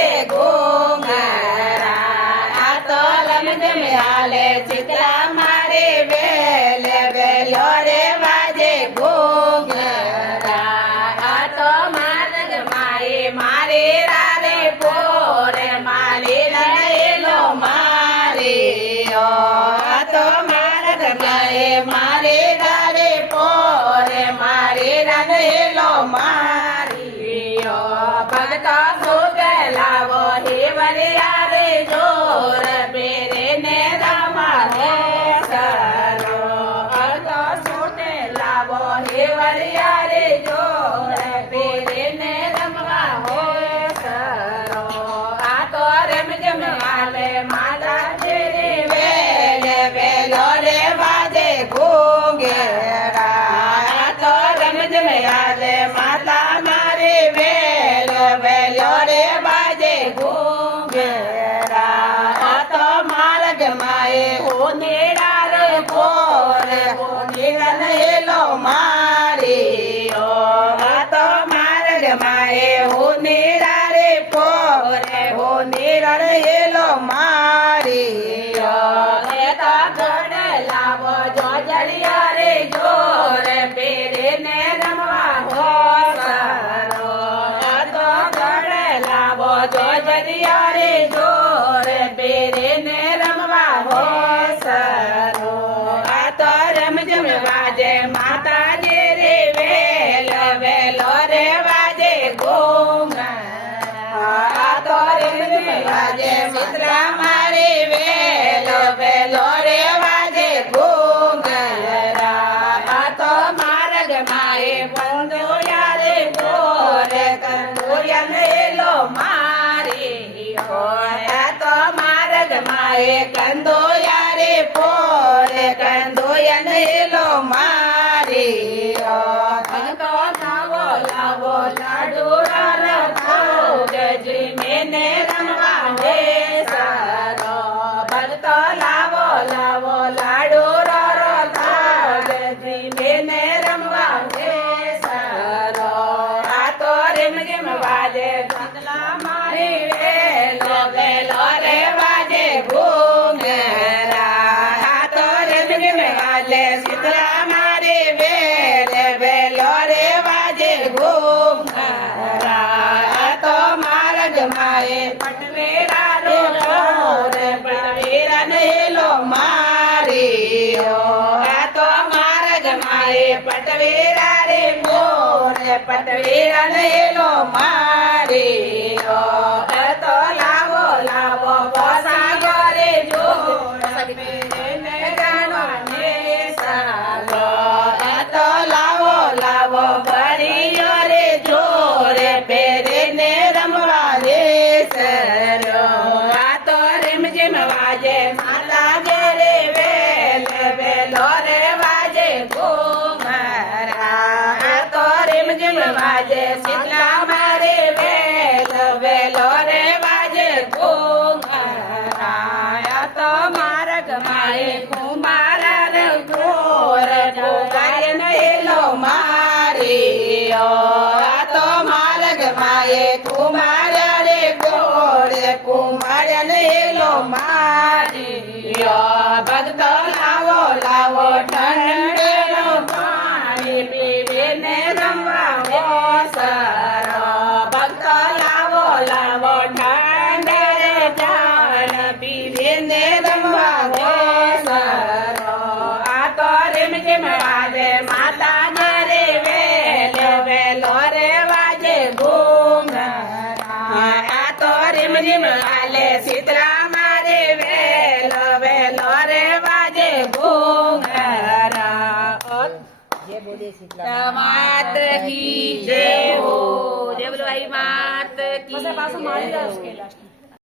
વાજે ઘૂંઘરા આ તો રમઝમ હાલે શીતળા મારી વેલે વેલો રે વાજે ઘૂંઘરા આ તો માર્ગ માએ મારી રારે પોરે મારી રણેલો મારી આ તો માર્ગ માએ મારી રારે પોરે મારી રણેલો મારી ભગતો સુખ લાવો હે વરિયા રે જોર પેરે ને રમા હે સરો ભગતો સુખ લાવો હે વરિયા રે જોર પેરે ને રમવા હો સરો આ તો રમઝમ હાલે માતા તેરે વેલે વેલો રે વાજે ઘૂંઘરા આ તો રમઝમ હાલે માતા મારી વેલ વેલો રે વાજે ઘૂંઘરા આ તો માર્ગ માએ હોનેરા રે પોરે હોનેરા હેલો મારી આ તો માર્ગ માએ હોનેરા રે પોરે હોનેરા હેલો મારી એ તો ગણ લાવો જો જડિયા રે જોર પેરે ને રમવા હો સરો આ તો ગણ લાવો જો જડિયા રે જોર પેરે ને રમવા હો સરો આ તો રમઝમ વાજે માતા જે રે વેલ વેલો રે વાજે ઘૂંઘરા આ તો રમઝમ વાજે શીતળા મારી વેલ વેલો રે વાજે ઘૂંઘરા આ તો માર્ગ માએ કંદોયા રે પોરે કંદોયા નેલો મારી આ તો માર્ગ માએ કંદોયા રે પોરે કંદોયા નેલો મારી ભગતો લાવો લાવો લાડુડા રખાવ જજી મેને રમવા હે સારો ભગતો લાવો લાવો લાડુડા રખાવ જજી મેને રમવા હે સારો આ તો રીમઝીમ વાજે શીતળા મારી વેલો વેલો રે વાજે ઘૂંઘરા આ તો રીમઝીમ વાજે શીતળા મારી વેલે વેલો રે વાજે ઘૂંઘરા આ તો માર્ગ માએ પટવેરા રો રે પટવેરા નેલો મારી આ તો માર્ગ માએ પટવેરા રે મોરે પટવેરા નેલો મારી આ તો લાવો લાવો વસાગો રે જોર પેરે ને ગાનો ને સાગો આ તો લાવો લાવો ભરીયો રે જોરે પેરે ને રમવા રે સરો આ તો રીમઝીમ વાજે માતા જે રે વેલ વેલો રે વાજે ઘૂંઘરા આ તો રીમઝીમ વાજે શીતળા મારે વેલ વેલો રે વાજે ઘૂંઘરા આ તો માર્ગ માએ કુમારા રે ઘોર ઘોગાય નેલો મારી આ તો માર્ગ માએ કુમારા રે ઘોર કુમારા નેલો મારી ભગતો લાવો લાવો ઠંડેલો પાણી પીવે ને રમવા હો સરો ભગતો લાવો લાવો ઠંડે જાણ પીવે ને રમવા હો સરો આ તો રીમઝીમ વાજે માતા મારે વેલો વેલો રે વાજે ઘૂંઘરા આ તો રીમઝીમ હાલે શીતળા મારે વેલો વેલો રે વાજે ઘૂંઘરા जय बोले शीतला मात की जय हो जय बोलो आई मात की पास मारी लास्ट